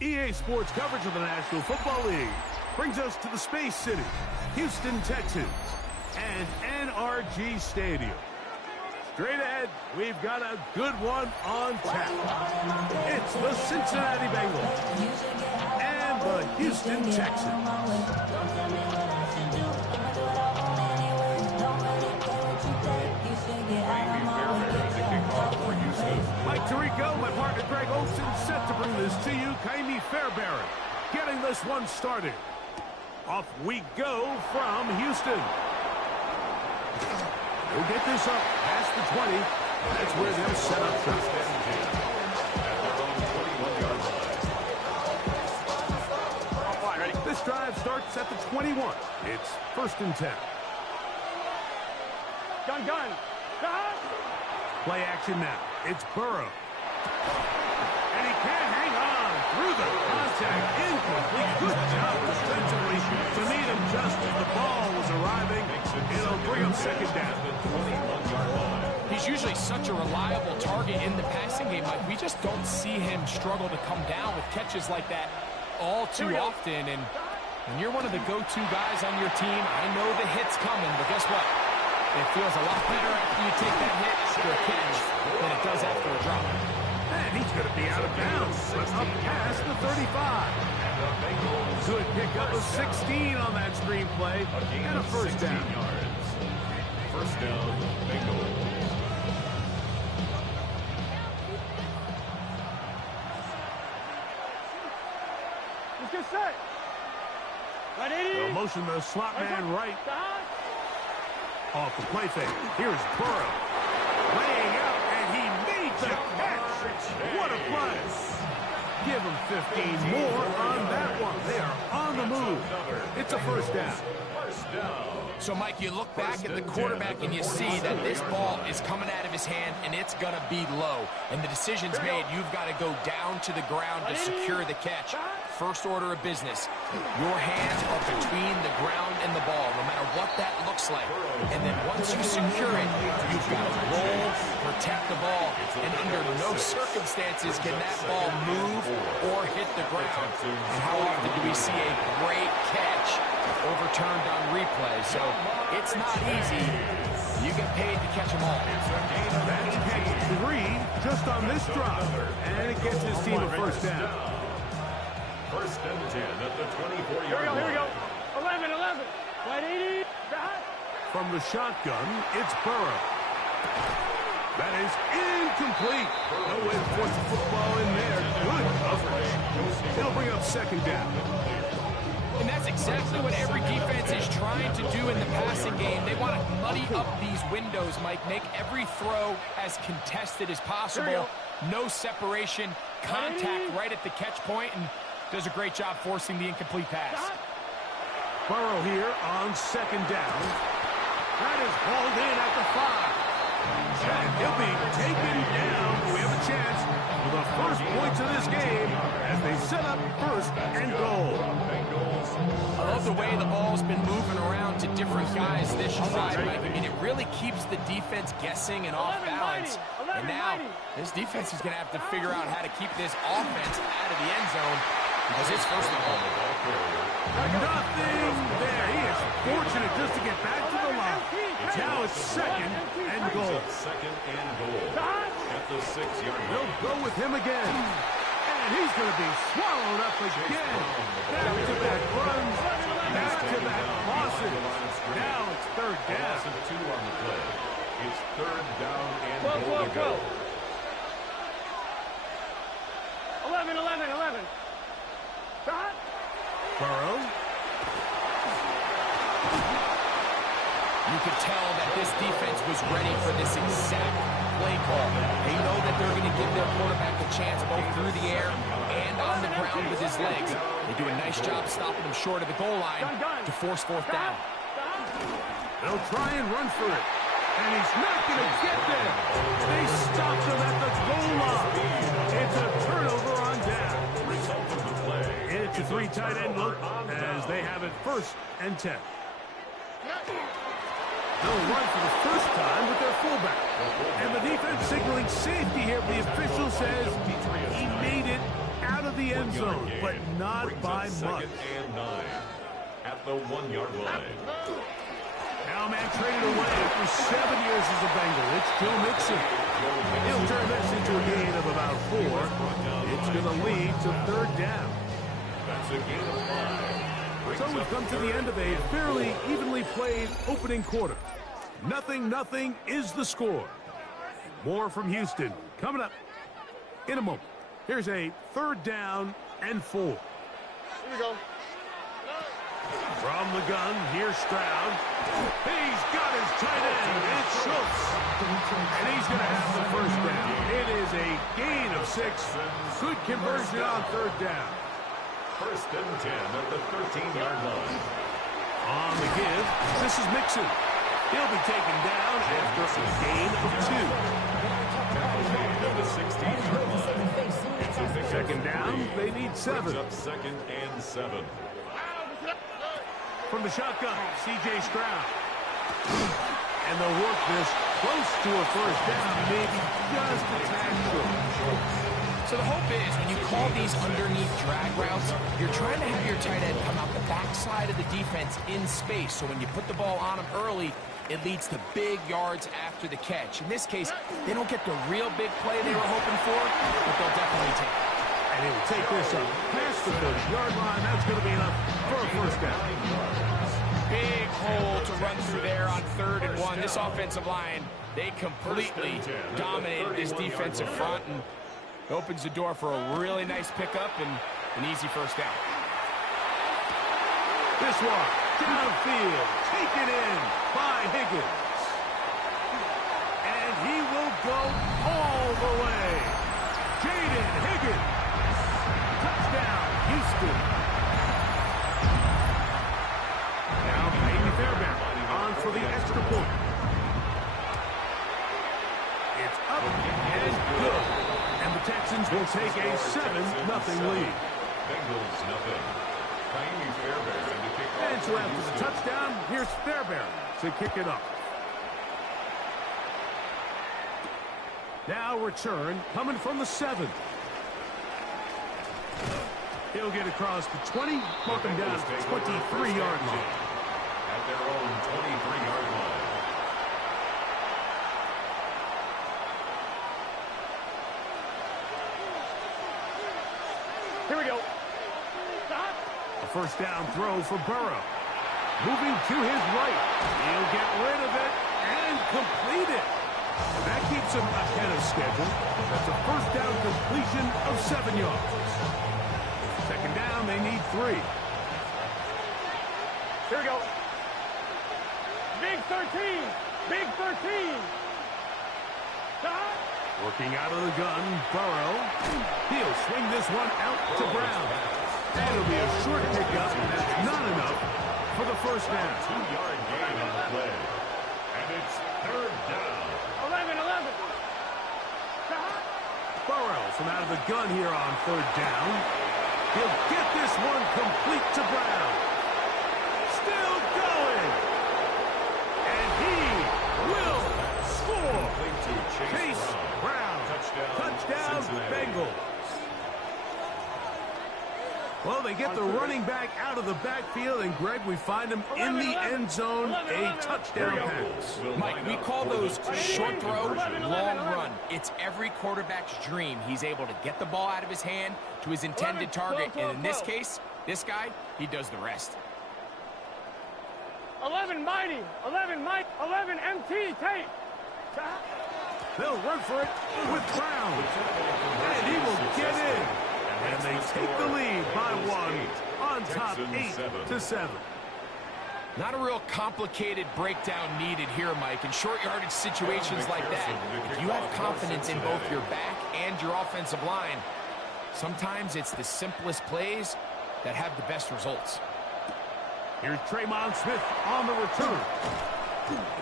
EA Sports coverage of the National Football League brings us to the Space City, Houston, Texas, and NRG Stadium. Straight ahead, we've got a good one on tap. It's the Cincinnati Bengals and the Houston Texans. Mike Tirico, my partner Greg Olson, set to bring this to you. Kaimi Fairbairn getting this one started. Off we go from Houston. We'll get this up past the 20. That's where they'll set up shop. This drive starts at the 21. It's 1st and 10. Gun. Play action now. It's Burrow. And he can't hang on through the contact. Incomplete. Good job defensively to meet him just as the ball was arriving. It'll bring him 2nd down. He's usually such a reliable target in the passing game. Like, we just don't see him struggle to come down with catches like that all too often. And when you're one of the go-to guys on your team, I know the hit's coming, but guess what? It feels a lot better after you take that hit for a catch than it does after a drop. And he's going to be out of bounds, but up past the 35. Good pickup of 16 on that screen play, and a 1st down. 1st down, Bengals. Let's get set. They'll motion the slot man right. Off the play fake. Here's Burrow. Laying out, and he made the catch. What a play. Give him 15 more on that one. They are on the move. It's a 1st down. So, Mike, you look back at the quarterback and you see that this ball is coming out of his hand and it's going to be low. And the decision's made. You've got to go down to the ground to secure the catch. First order of business. Your hands are between the ground and the ball, no matter what that looks like. And then once you secure it, you've got to roll, protect the ball. And under no circumstances can that ball move or hit the ground. And how often do we see a great catch overturned on replay? So it's not easy. You get paid to catch them all. That's catch 3 just on this drop. And it gets his team a 1st down. 1st and 10 at the 24-yard line. Here we go. 11. Right 80. From the shotgun, it's Burrow. That is incomplete. No way to force the football in there. Good coverage. It'll bring up 2nd down. And that's exactly what every defense is trying to do in the passing game. They want to muddy up these windows, Mike. Make every throw as contested as possible. No separation, contact right at the catch point, and does a great job forcing the incomplete pass. Burrow here on 2nd down. That is hauled in at the 5. And he'll be taken down. We have a chance for the 1st points of this game as they set up 1st and goal. I love the way the ball's been moving around to different guys this drive, Mike. I mean, it really keeps the defense guessing and off balance. And now, this defense is going to have to figure out how to keep this offense out of the end zone because it's 1st and goal. Nothing there. He is fortunate just to get back to the line. Now it's 2nd and goal. 2nd and goal at the 6-yard line. They'll go with him again. And he's going to be swallowed up again. Back-to-back runs, back-to-back losses. Now it's 3rd down. 2 on the play. It's 3rd down and goal to go. 11. Burrow. You could tell that this defense was ready for this exact play call. They know that they're going to give their quarterback a chance both through the air and on the ground with his legs. They do a nice job stopping him short of the goal line to force 4th down. They'll try and run for it. And he's not going to get there. They stopped him at the goal line. It's a turnover on down. Result of the play. It's a 3 tight end look as they have it 1st and 10. They'll run for the 1st time with their fullback. And the defense signaling safety here. The official says he made it out of the end zone, but not by much. Second and 9 at the 1-yard line. Now man traded away after 7 years as a Bengal. It's Joe Mixon. He'll turn this into a gain of about 4. It's going to lead to 3rd down. That's a gain of 5. So we've come to the end of a fairly evenly played opening quarter. 0-0 is the score. More from Houston coming up in a moment. Here's a 3rd down and 4. Here we go. From the gun, here's Stroud. He's got his tight end. It's Schultz. And he's going to have the 1st down. It is a gain of 6. Good conversion on 3rd down. 1st and 10 at the 13-yard line. On the give, this is Mixon. He'll be taken down after a gain of 2. 2nd down, they need 7. Up 2nd and 7. From the shotgun, C.J. Stroud. And they'll work this close to a 1st down, maybe just a tad short. So the hope is when you call these underneath drag routes, you're trying to have your tight end come out the backside of the defense in space. So when you put the ball on him early, it leads to big yards after the catch. In this case, they don't get the real big play they were hoping for, but they'll definitely take it. And he will take this up past the 30-yard line. That's going to be enough for a 1st down. Big hole to run through there on 3rd and 1. This offensive line, they completely dominated this defensive front and opens the door for a really nice pickup and an easy 1st down. This one, downfield, taken in by Higgins. And he will go all the way. Jaden Higgins. Touchdown, Houston. Now Peyton Fairbairn on for the extra point. It's up and good. And the Texans will take a 7-0 lead. Bengals nothing. And so after the touchdown, here's Fairbairn to kick it up. Now return coming from the 7. He'll get across the 20, mark him down to the 23-yard line. At their own 23-yard line. Here we go. Stop. A 1st down throw for Burrow. Moving to his right. He'll get rid of it and complete it. And that keeps him ahead of schedule. That's a 1st down completion of 7 yards. 2nd down, they need 3. Here we go. Big 13. Big 13. Stop. Working out of the gun, Burrow. He'll swing this one out to Brown. And it'll be a short pickup, and that's not enough for the 1st down. 2-yard gain on the play. And it's 3rd down. 11. Stop. Burrow from out of the gun here on 3rd down. He'll get this one complete to Brown. Still going. And he will score. Chase Brown. Touchdown Bengals. Well, they get the running back out of the backfield, and Greg, we find him in the end zone, a touchdown pass. Mike, we call those short throw, long run. It's every quarterback's dream. He's able to get the ball out of his hand to his intended target, and in this case, this guy, he does the rest. 11 mighty. 11 MT. Tape. Stop. They'll run for it with Brown, and he will get in. And they take the lead by 1 on top 8-7. Not a real complicated breakdown needed here, Mike. In short yardage situations like that, if you have confidence in both your back and your offensive line, sometimes it's the simplest plays that have the best results. Here's Traymon Smith on the return.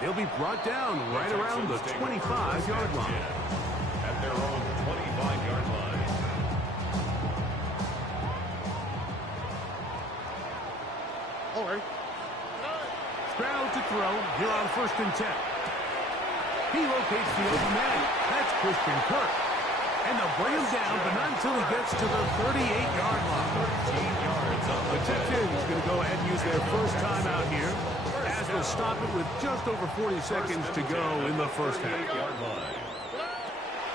He'll be brought down right around the 25-yard line. At their own 25-yard line. All right. Stroud to throw here on 1st and 10. He locates the open man. That's Christian Kirk. And they'll bring him down, but not until he gets to the 38-yard line. The Texans going to go ahead and use their first timeout here, as they'll stop it with just over 40 seconds to go in the first half.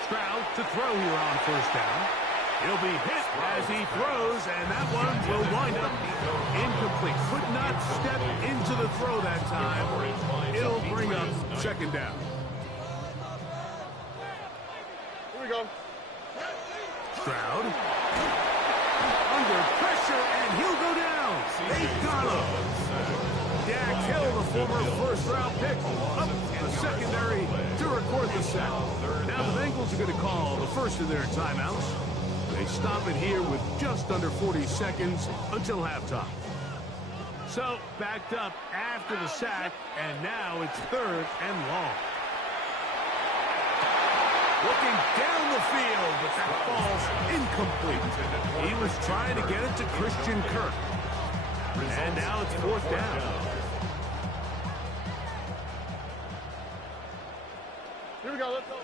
Stroud to throw here on first down. He'll be hit as he throws, and that one will wind up incomplete. Could not step into the throw that time. It'll bring up second down. Here we go. Stroud under pressure, and he'll go down. They got him. Dak Hill, the former first-round pick, up the secondary to record the sack. Now the Bengals are going to call the first of their timeouts. They stop it here with just under 40 seconds until halftime. So backed up after the sack, and now it's third and long. Looking down the field, but that ball's incomplete. He was trying to get it to Christian Kirk. And now it's fourth down. Here we go. Let's go.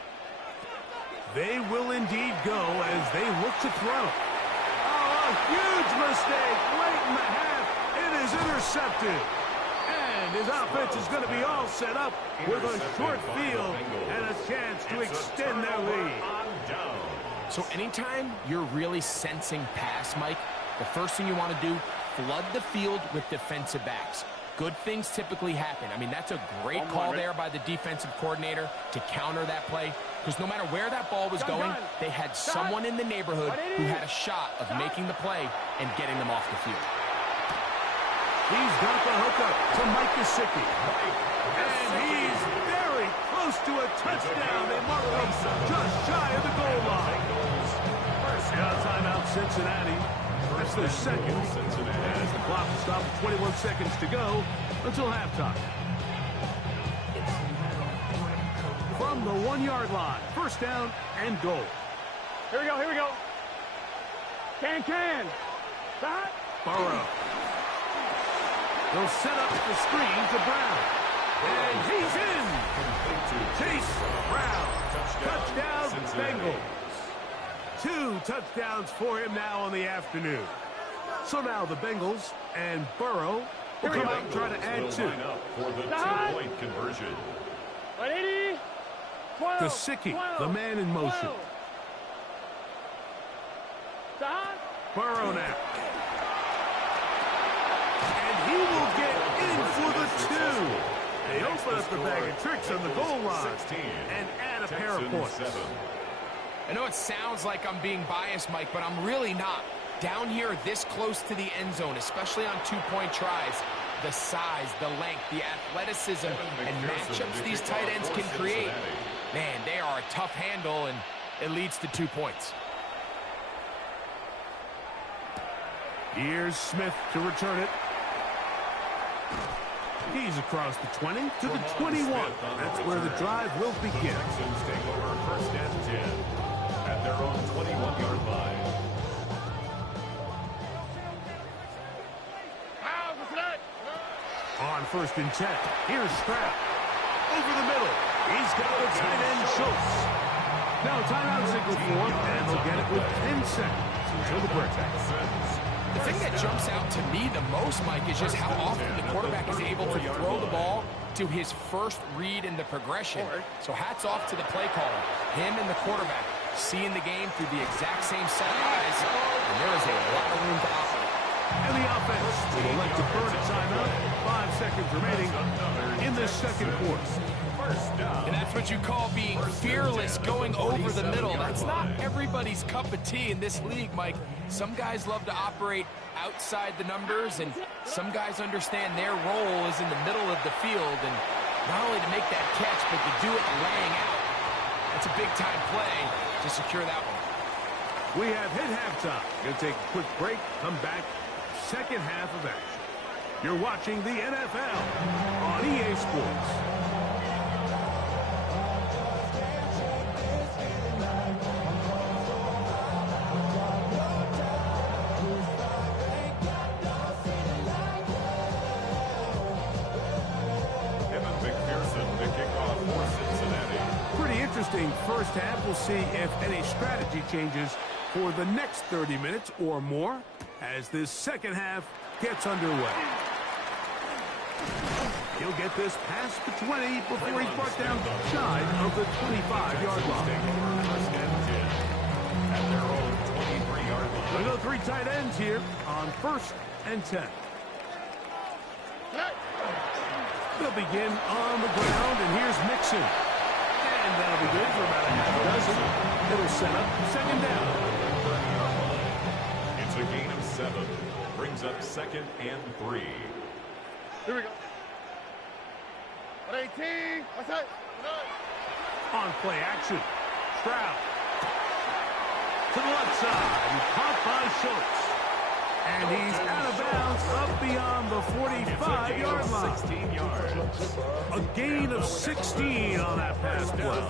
They will indeed go as they look to throw. Oh, a huge mistake late in the half. It is intercepted. And his offense is going to be all set up with a short field and a chance to extend their lead. So anytime you're really sensing pass, Mike, the first thing you want to do, flood the field with defensive backs. Good things typically happen. I mean, that's a great call there by the defensive coordinator to counter that play, because no matter where that ball was going, they had someone in the neighborhood who had a shot of making the play and getting them off the field. He's got the hookup to Mike Gesicki. And he's very close to a touchdown. They mark him just shy of the goal line. Now timeout Cincinnati. That's their second. As the clock will stop with 21 seconds to go until halftime. From the 1-yard line, first down and goal. Here we go. Here we go. Can. Stop. Burrow. They'll set up the screen to Brown. And he's in. Chase Brown. Touchdown, Bengals. 2 touchdowns for him now on the afternoon. So now the Bengals and Burrow will come out and try to add 2. For the 2-point conversion. 180. 12. Gesicki, the man in motion. Stop. Burrow now. And he will get in for the 2. They open up the bag of tricks on the goal line and add a pair of points. I know it sounds like I'm being biased, Mike, but I'm really not. Down here this close to the end zone, especially on 2-point tries, the size, the length, the athleticism, and matchups these tight ends can create, man, they are a tough handle, and it leads to 2 points. Here's Smith to return it. He's across the 20 to the 21. That's where the drive will begin. Texans take over first and 10 at their own 21-yard line. On first and 10, here's Stroud. Over the middle, he's got the tight end Schultz. Now timeout signal for him, and they'll get it with 10 seconds until the break. The thing that jumps out to me the most, Mike, is just how often the quarterback is able to throw the ball to his first read in the progression. So hats off to the play caller. Him and the quarterback seeing the game through the exact same set of eyes, and there is a lot of room to operate. And the offense will elect to burn a timeout. 5 seconds remaining in this second quarter. And that's what you call being fearless, going over the middle. That's not everybody's cup of tea in this league, Mike. Some guys love to operate outside the numbers, and some guys understand their role is in the middle of the field, and not only to make that catch, but to do it laying out. That's a big-time play to secure that one. We have hit halftime. Going to take a quick break, come back, second half of action. You're watching the NFL on EA Sports. Pretty interesting first half. We'll see if any strategy changes for the next 30 minutes or more as this second half gets underway. He'll get this past the 20 before he's brought down shy of the 25-yard line. At their own 23-yard line. We'll go 3 tight ends here on 1st and 10. They'll begin on the ground, and here's Mixon. And that'll be good for about a half a dozen. It'll set up 2nd down. It's a gain of 7. Brings up 2nd and 3. Here we go. 18. Outside. On play action. Stroud. To the left side. Caught by Schultz. And he's out of bounds up beyond the 45-yard line. 16 yards. A gain of 16 on that pass play.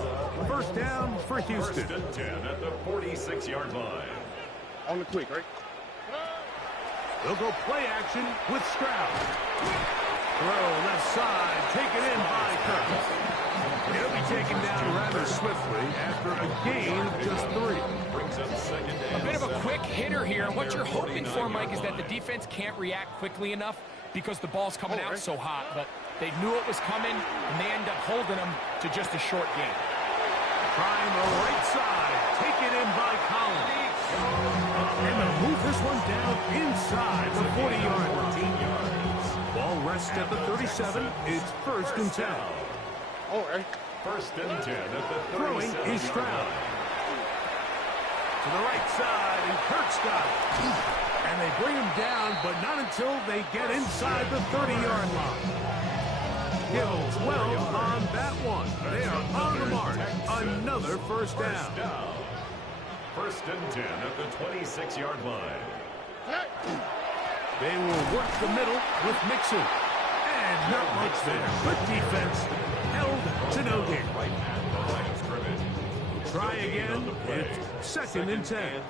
1st down for Houston. 1st and 10 at the 46-yard line. On the quick, right? They'll go play action with Stroud. Throw left side, taken in by Kirk. He'll be taken down rather swiftly after a gain of just 3. Brings up 2nd and A bit of a quick hitter here. And what you're hoping for, Mike, is that the defense can't react quickly enough because the ball's coming out so hot. But they knew it was coming, and they end up holding them to just a short gain. Trying the right side, taken in by Collins. And they'll move this one down inside the 40-yard line. Ball rests at the 37. It's 1st and 10. Oh, right. 1st and 10 at the 37. Throwing is Stroud. To the right side, and Kirk's got it. And they bring him down, but not until they get inside the 30-yard line. Hill 12 on that one. They are on the mark. Another 1st down. 1st and 10 at the 26-yard line. They will work the middle with Mixon. And not much there. Good defense. Held to no gain. Right at the line of scrimmage. Try again. It's 2nd and 10.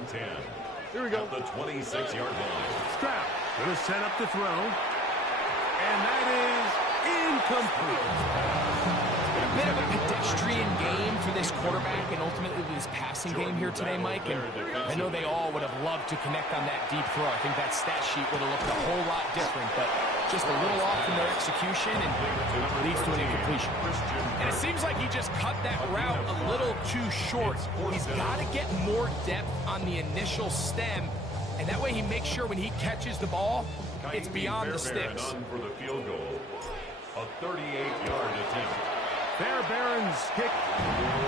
Here we go. At the 26-yard line. Stroud going to set up the throw. And that is incomplete. A bit of a pedestrian game for this quarterback and ultimately this passing game here today, Mike. And I know they all would have loved to connect on that deep throw. I think that stat sheet would have looked a whole lot different, but just a little off in their execution and leads to an incompletion. And it seems like he just cut that route a little too short. He's got to get more depth on the initial stem, and that way he makes sure when he catches the ball, it's beyond the sticks. On for the field goal. A 38-yard attempt. Fairbairn's kick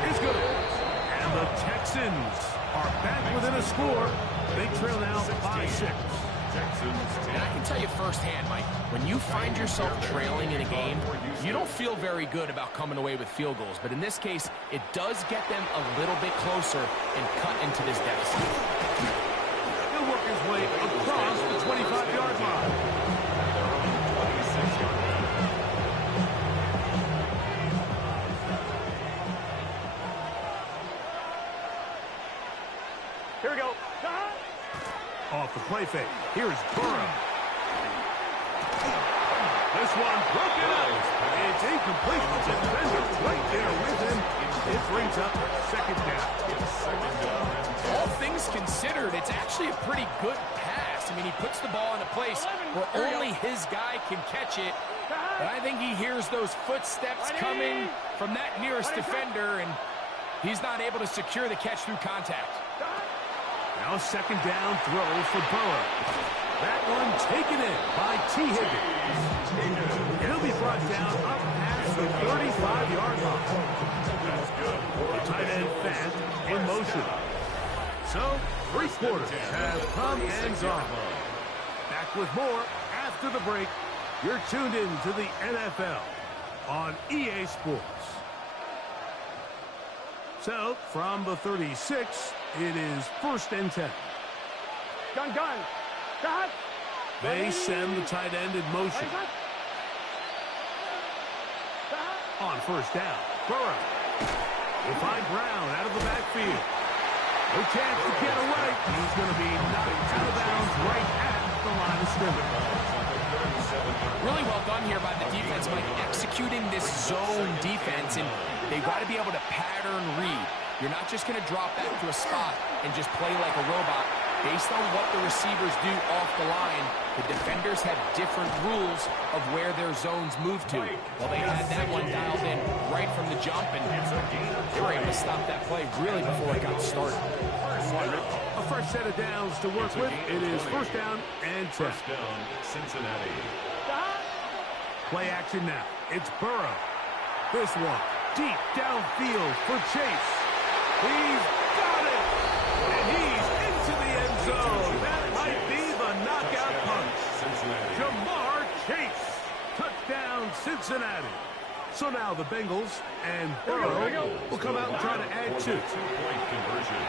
is good. And the Texans are back within a score. They trail now by 6. And I can tell you firsthand, Mike, when you find yourself trailing in a game, you don't feel very good about coming away with field goals. But in this case, it does get them a little bit closer and cut into this deficit. He'll work his way across the 25-yard line. Here we go. Off the play fake. Here's Burrow. This one broken up. It's incomplete. The defender right there with him. It brings up 2nd down. All things considered, it's actually a pretty good pass. I mean, he puts the ball in a place where only his guy can catch it. But I think he hears those footsteps coming from that nearest defender, and he's not able to secure the catch through contact. Now 2nd down throw for Burrow. That one taken in by T. Higgins. He'll be brought down up past the 35-yard line. The tight end Fant in motion. So, 3 quarters have come and gone. Back with more after the break. You're tuned in to the NFL on EA Sports. So, from the 36, it is 1st and 10. Gun. Got. They send the tight end in motion. On 1st down, Burrow will find Brown out of the backfield. No chance to get away. He's going to be knocked out of bounds right at the line of scrimmage. Really well done here by the defense, Mike, executing this zone defense, and they've got to be able to pattern read. You're not just going to drop back to a spot and just play like a robot. Based on what the receivers do off the line, the defenders have different rules of where their zones move to. Well, they had that one dialed in right from the jump, and they were able to stop that play really before it got started. A fresh set of downs to work with. It is first down and 10. First down, Cincinnati. Play action now. It's Burrow. This one deep downfield for Chase. He's got it, and he's into the end zone. That might be the knockout punch. Jamar Chase. Touchdown, Cincinnati. So now the Bengals and Burrow will come out and try to add 2. Two-point conversion.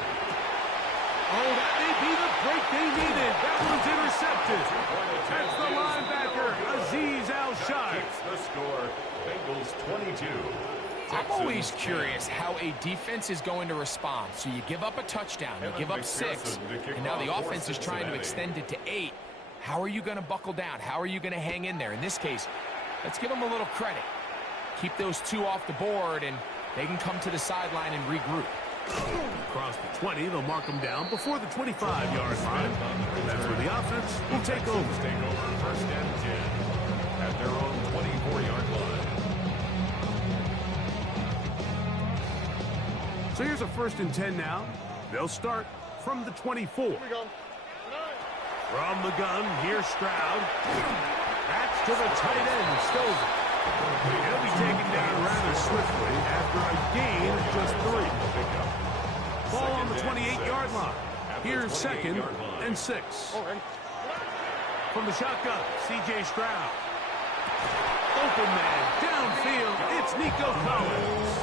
Oh, that may be the break they needed. That one's intercepted. That's the linebacker, Azeez Al-Shai. Keeps the score. Bengals 22. I'm always curious how a defense is going to respond. So you give up a touchdown, you give up 6, and now the offense is trying to extend it to 8. How are you going to buckle down? How are you going to hang in there? In this case, let's give them a little credit. Keep those 2 off the board, and they can come to the sideline and regroup. Across the 20, they'll mark them down before the 25-yard line. That's where the offense will take over. First and 10 at their own 24-yard line. So here's a first and 10 now. They'll start from the 24. Here we go. From the gun, here's Stroud. That's to the tight end, Stover. He'll be taken down rather swiftly after a gain of just 3. Ball on the 28-yard line. Here's second and 6. From the shotgun, C.J. Stroud. Open man, downfield, it's Nico Collins.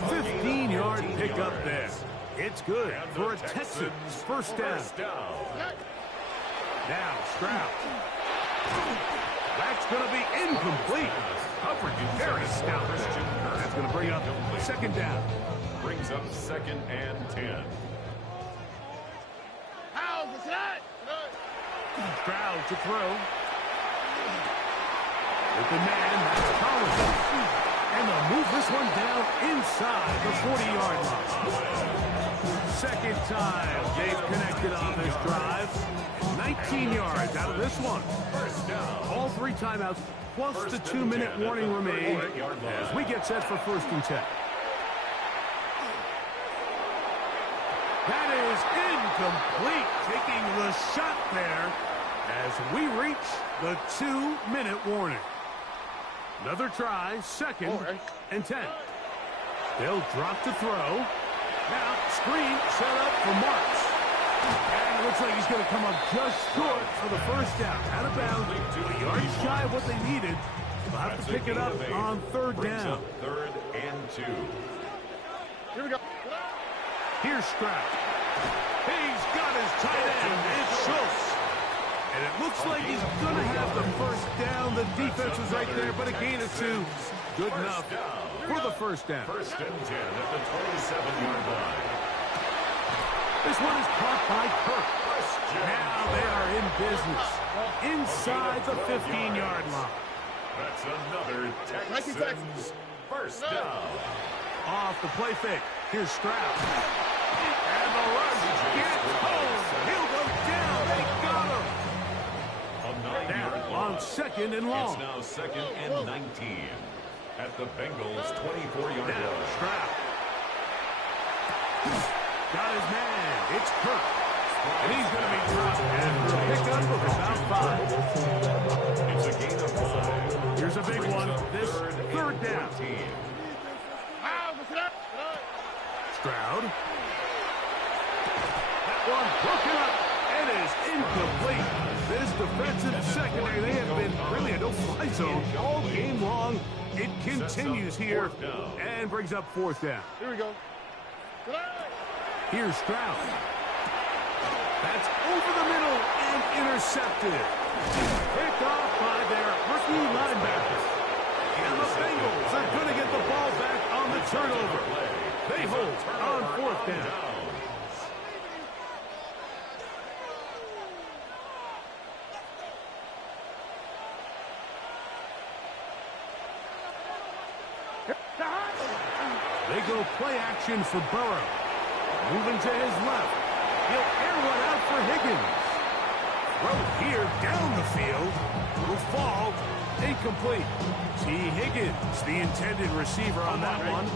15-yard pickup there. It's good for a Texans first down. Now Stroud. That's going to be incomplete. Coverage very stout. That's going to bring up second down. Brings up second and 10. Stroud to throw. Open man, that's Collins. And they'll move this one down inside the 40-yard line. Second time they've connected on this drive. 19 yards out of this one. All 3 timeouts plus the 2-minute warning remain as we get set for first and 10. That is incomplete. Taking the shot there as we reach the 2-minute warning. Another try, second and 10. They'll drop to throw. Now, screen set up for Marks. And it looks like he's going to come up just short for the first down. Out of bounds, a yard shy of what they needed. They'll have to pick it up on third down. Third and 2. Here we go. Here's Stroud. He's got his tight end. It's Schultz. And it looks like he's going to have the first down. The defense was right there, but a gain of 2. Good enough for the first down. First and 10 at the 27-yard line. This one is caught by Kirk. Now they are in business inside the 15-yard line. That's another Texans first down. Off the play fake. Here's Stroud. And the run gets home. He'll go down. They got him. Now on second and long. It's now second and 19 at the Bengals' 24-yard line. Stroud. Got his man. It's Kirk. And he's going to be dropped after a pickup of about 5. It's a gain of 5. Here's a big one. This third down. Stroud. That one broken up. It is incomplete. This defensive secondary, they have been really a no-fly zone all game long. It continues here and brings up fourth down. Here we go. Here's Stroud. That's over the middle and intercepted. Picked off by their rookie linebacker. And the Bengals are going to get the ball back on the turnover. They hold on fourth down. They go play action for Burrow. Moving to his left. He'll air one out for Higgins. Throw here down the field. Will fall. Incomplete. T. Higgins, the intended receiver on that one.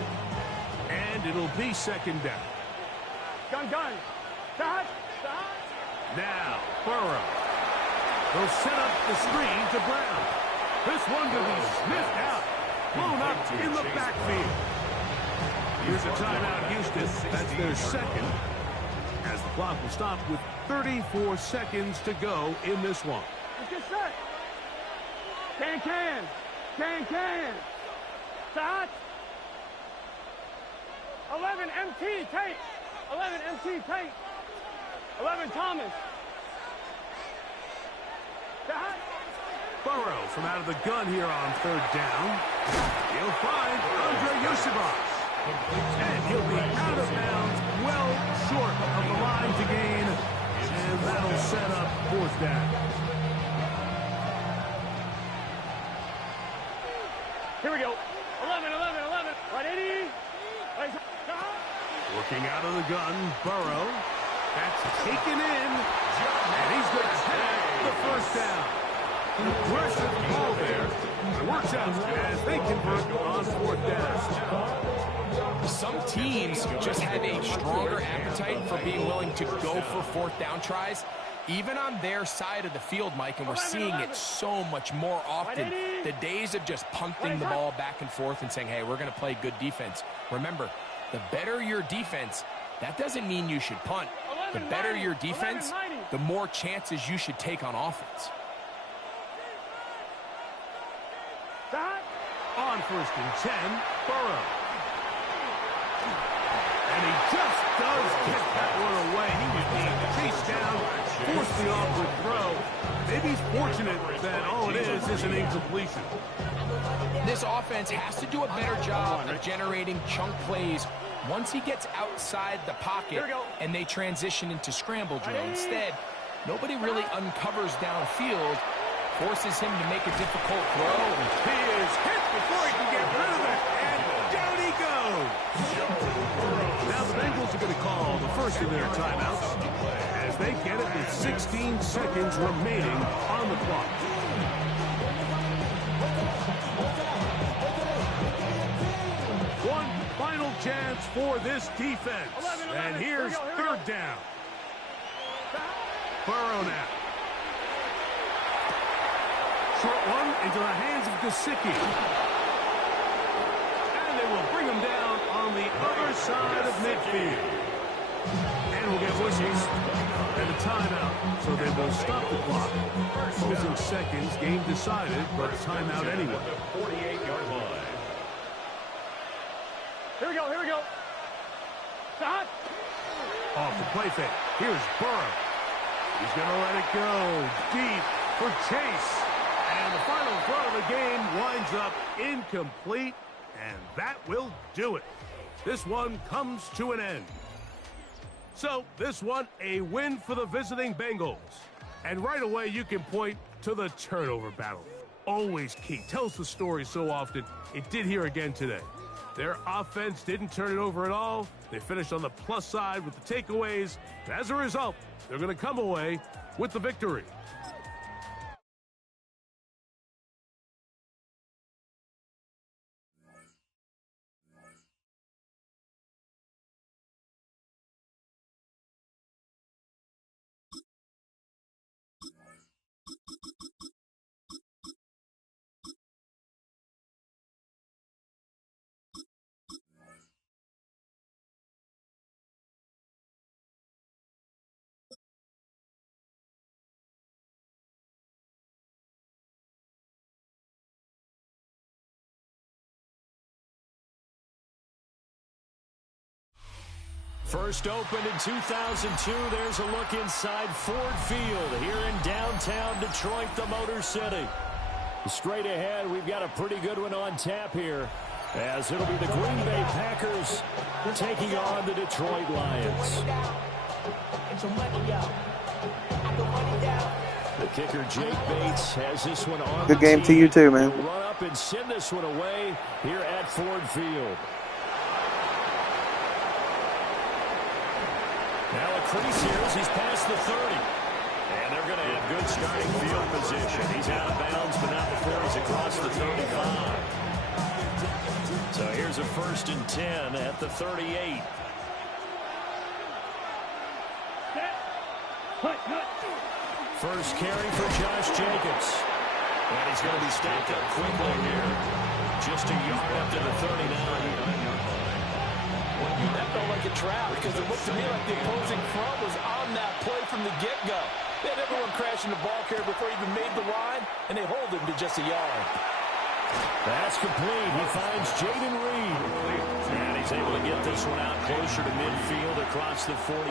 And it'll be second down. Gun. Stop. Now, Burrow. He'll set up the screen to Brown. This one to be sniffed out. Blown up in the backfield. Here's a timeout, Houston. That's their second. As the clock will stop with 34 seconds to go in this one. Let's get set. Can. Start. 11 MT tape. 11 MT tape. 11 Thomas. Start. Burrow from out of the gun here on third down. He'll find Andre Yosibas. And he'll be out of bounds, well short of the line to gain. And that'll set up fourth down. Here we go. 11. 180. Working out of the gun, Burrow. That's taken in. And he's going to have the first down. Aggressive ball there. It works out as they convert on fourth down. Some teams just have a stronger appetite for being willing to go for fourth down tries, even on their side of the field, Mike, and we're seeing it so much more often. The days of just punting the ball back and forth and saying, hey, we're going to play good defense. Remember, the better your defense, that doesn't mean you should punt. The better your defense, the more chances you should take on offense. On first and 10, Burrow. And he just does get that one away. He was being chased down, forced the awkward throw. Maybe he's fortunate that all it is an incompletion. This offense has to do a better job of generating chunk plays once he gets outside the pocket and they transition into scramble drill. Instead, nobody really uncovers downfield, forces him to make a difficult throw. He is hit before he can get rid of it, and down he goes. Now the Bengals are going to call the first of their timeouts as they get it with 16 seconds remaining on the clock. One final chance for this defense. 11. And here's third down. Burrow now. Short one into the hands of Gesicki. And they will bring him down on the other side of midfield. And we'll get whistles and a timeout. So they will stop the clock. Closing seconds, game decided, but timeout anyway. 48-yard line. Here we go. Stop. Off the play fake. Here's Burrow. He's going to let it go deep for Chase. And the final throw of the game winds up incomplete, and that will do it. This one comes to an end. So this one, a win for the visiting Bengals. And right away, you can point to the turnover battle. Always key. Tells the story so often. It did here again today. Their offense didn't turn it over at all. They finished on the plus side with the takeaways. And as a result, they're going to come away with the victory. First opened in 2002, there's a look inside Ford Field here in downtown Detroit, the Motor City. Straight ahead, we've got a pretty good one on tap here, as it'll be the Green Bay Packers taking on the Detroit Lions. The kicker, Jake Bates, has this one on. Good game to you too, man. He'll run up and send this one away here at Ford Field. increase here as he's past the 30. And they're going to have good starting field position. He's out of bounds, but not before he's across the 35. So here's a 1st and 10 at the 38. First carry for Josh Jacobs. And he's going to be stacked up quickly here. Just a yard up to the 39. That felt like a trap because it looked to me like the opposing front was on that play from the get-go. They had everyone crashing the ball carrier before he even made the line, and they hold him to just a yard. That's complete. He finds Jaden Reed. And he's able to get this one out closer to midfield across the 45.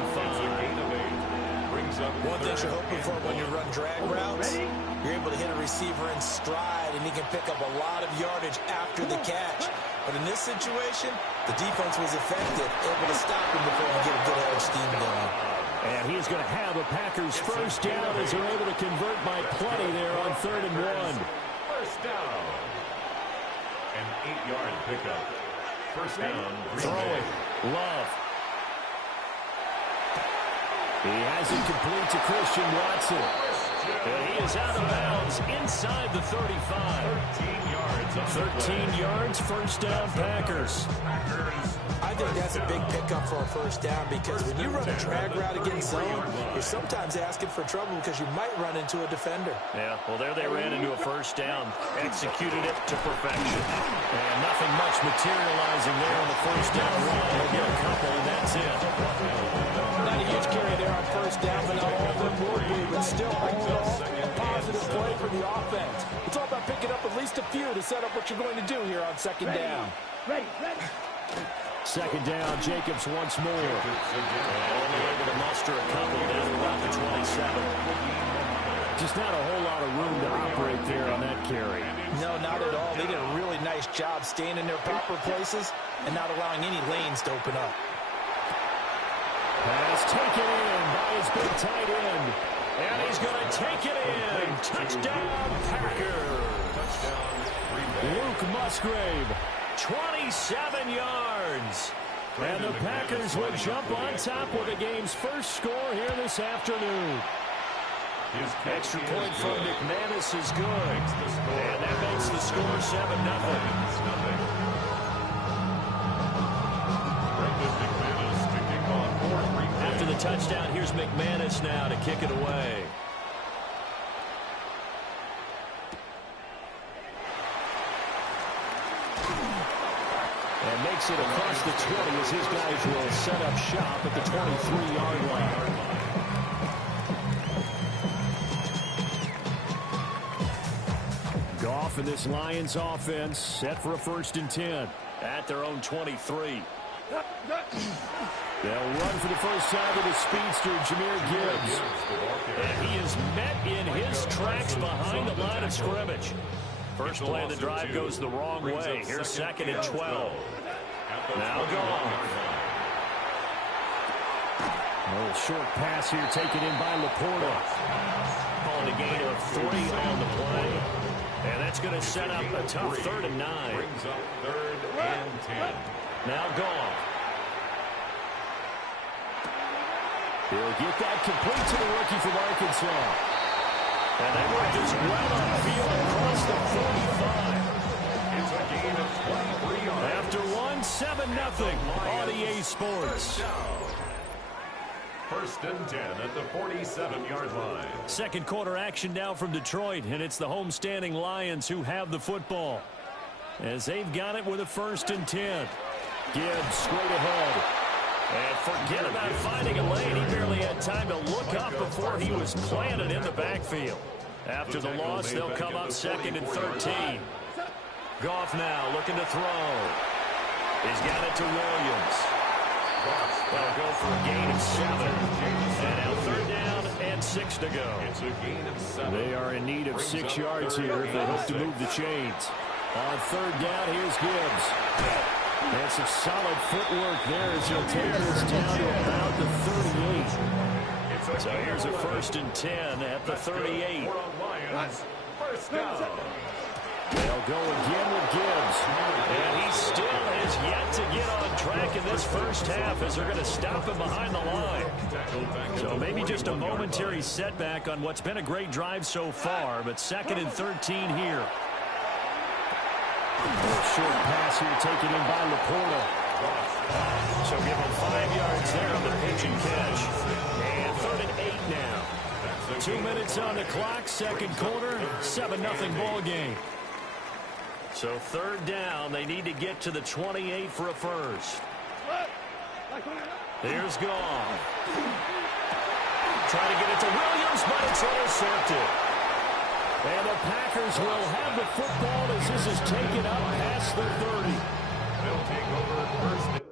One thing you're hoping for when you run drag routes, you're able to hit a receiver in stride, and he can pick up a lot of yardage after the catch. But in this situation, the defense was effective, able to stop him before he get a good edge steam going. And he's going to have a Packers first down as they're able to convert by plenty there on 3rd and 1. First down. An 8-yard pickup. First down. Throwing. Love. He has it complete to Christian Watson. And he is out of bounds inside the 35. 13 yards, first down Packers. I think that's a big pickup for a first down because when you run a drag route against zone, you're sometimes asking for trouble because you might run into a defender. Yeah, well, there they ran into a first down, executed it to perfection. And nothing much materializing there on the first down run. He'll get a couple, and that's it. Not a huge carry there on first down, but not all of them will be, but still overall a positive play for the offense. It's all about picking up at least a few to set up what you're going to do here on 2nd down. Ready. 2nd down, Jacobs once more. Only able to muster a couple down to about the 27. Just not a whole lot of room to operate there on that carry. No, not at all. They did a really nice job staying in their proper places and not allowing any lanes to open up. Pass taken in by his big tight end. And he's going to take it in. Touchdown, Packers. Luke Musgrave, 27 yards. And the Packers will jump on top with the game's first score here this afternoon. Extra point from McManus is good. And that makes the score 7-0. After the touchdown, here's McManus now to kick it away. And makes it across the 20 as his guys will set up shop at the 23-yard line. Goff and this Lions offense set for a 1st and 10 at their own 23. They'll run for the first time with the speedster, Jahmyr Gibbs. And he is met in his tracks behind the line of scrimmage. First play of the drive goes the wrong way. Here's 2nd and 12. Now Goff. A little short pass here taken in by Laporta. Calling a gain of 3 on the play. And that's going to set up a tough 3rd and 9. Brings up 3rd and 10. Now Goff. He'll get that complete to the rookie from Arkansas. And they worked as well on the field across the 45. It's a gain of 23 yards. After one, 7-0 on EA Sports. 1st and 10 at the 47-yard line. Second quarter action now from Detroit, and it's the homestanding Lions who have the football. As they've got it with a 1st and 10. Gibbs straight ahead. And forget about finding a lane. He barely had time to look up before he was planted in the backfield. After the loss, they'll come up 2nd and 13. Goff now looking to throw. He's got it to Williams. They'll go for a gain of 7. And now 3rd down and 6 to go. It's a gain of 7. They are in need of 6 yards here if they hope to move the chains. On 3rd down, here's Gibbs. And some solid footwork there as he'll take this down to about the 38. So here's a 1st and 10 at the 38. First down. They'll go again with Gibbs. And he still has yet to get on track in this first half as they're going to stop him behind the line. So maybe just a momentary setback on what's been a great drive so far, but 2nd and 13 here. Short pass here taken in by Laporta. So give him 5 yards there on the pitch and catch. And 3rd and 8 now. 2 minutes on the clock, 2nd quarter, 7-0 ball game. So 3rd down, they need to get to the 28 for a first. Here's Gone. Trying to get it to Williams, but it's intercepted. And the Packers will have the football as this is taken up past the 30. They'll take over first.